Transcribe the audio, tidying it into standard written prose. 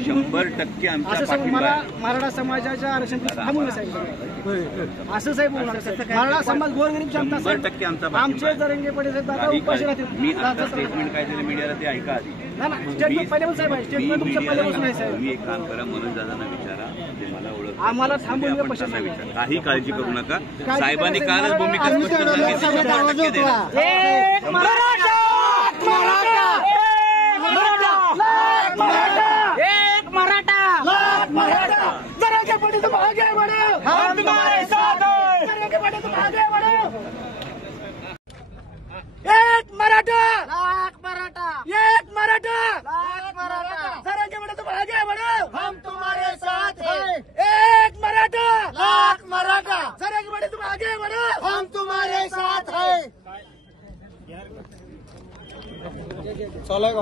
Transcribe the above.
आरक्षण 100% आमचा असं पाठिंबा मला आहे. मराठा समाजाच्या आरक्षण थांबवलं साहेब असं साहेब बोलू नका साहेब. मराठा समाज गोरगरीब जनता 100% आमचा पाठिंबा आमचे आहे. जरंगे पडे साहेब दादा काही उपाशी काळ- मी आता राहतील. स्टेटमेंट काय दिलं मीडियाला ते ऐका आधी. स्टेटमेंट पहिल्यापासून साहेब आहे. स्टेटमेंट तुमचं पहिल्यापासून आहे साहेब. तुम्ही एक काम करा, मनोज दादांना विचारा, ते मला ओळख आम्हाला थांबवून आपण पक्षाचं त्यांना आहे. विचारा. काही काळजी करू नका. काळजी साहेबांनी करायचं कालच मराठा भूमिका आम्ही स्पष्ट तर सांगितली. लोकसभेत 100% देणार. एक मराठा एक मराठा जरंगे पडे तुम आगे बढ़ो, हम तुम्हारे साथ हैं. जरंगे पडे तुम आगे बढ़ो. एक मराठा लाख मराठा, एक मराठा लाख मराठा. जरंगे पडे तुम आगे बढ़ो, हम तुम्हारे साथ हैं. एक मराठा लाख मराठा. जरंगे पडे तुम आगे बढ़ो, हम तुम्हारे साथ हैं. चलेगा